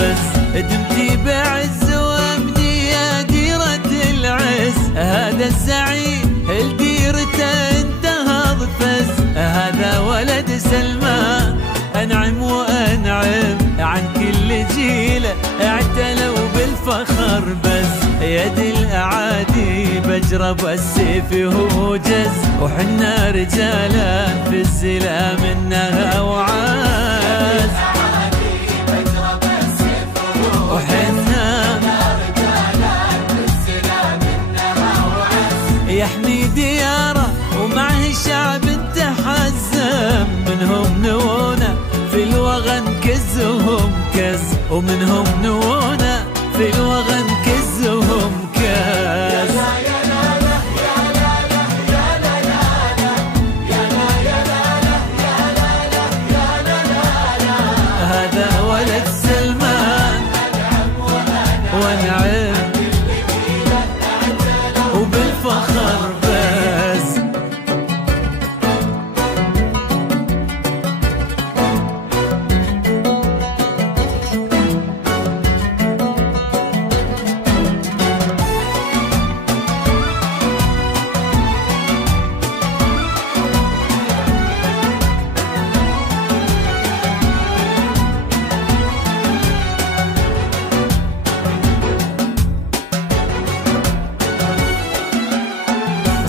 بس دمتي بعز وامني يا ديرة العز. هذا الزعيم الديرته انتهض فز. هذا ولد سلمان انعم وانعم عن كل جيله اعتلوا بالفخر بس. يد الاعادي بجرب السيف هو جز. وحنا رجالا في الزلا منها وعز. وحنا يحمي دياره ومعه شعب تحزم. منهم نونا في الوغن كزهم كز. ومنهم نونا في الوغن كزهم كز. هذا ولد سلمان وانعم وبالفخر بس.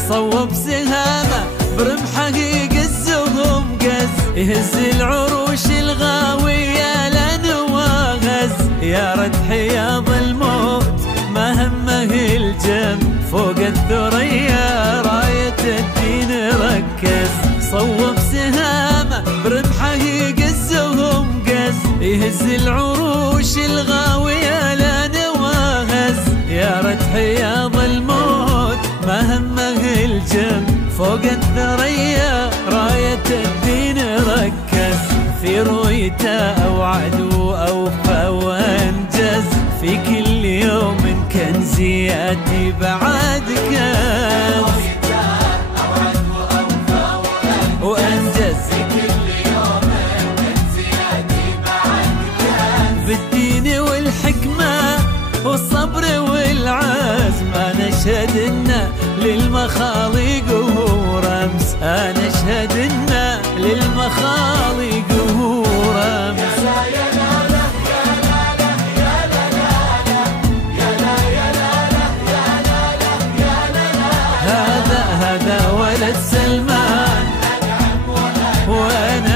صوب سهامه برمحه يقزهم قز. يهز العروش الغاويه لنواغز. يا رد حياض الموت ما همه الجم. فوق الثريا رايه الدين ركز. صوب سهامه برمحه يقزهم قز. يهز العروش الغاويه لنواغز. يا رد حياض الموت ما همه الجم. فوق الثريا راية الدين ركز. في رؤيته أوعد وأوفى وأنجز. في كل يوم كنزياتي بعد كنز. وأنجز في كل يوم كنزياتي بعد كنز. بالدين والحكمة والصبر والعزم أنا أشهد إنه للمخاليق وهو رمز. أنا أشهد إنه للمخاليق وهو رمز. هذا ولد سلمان وأنا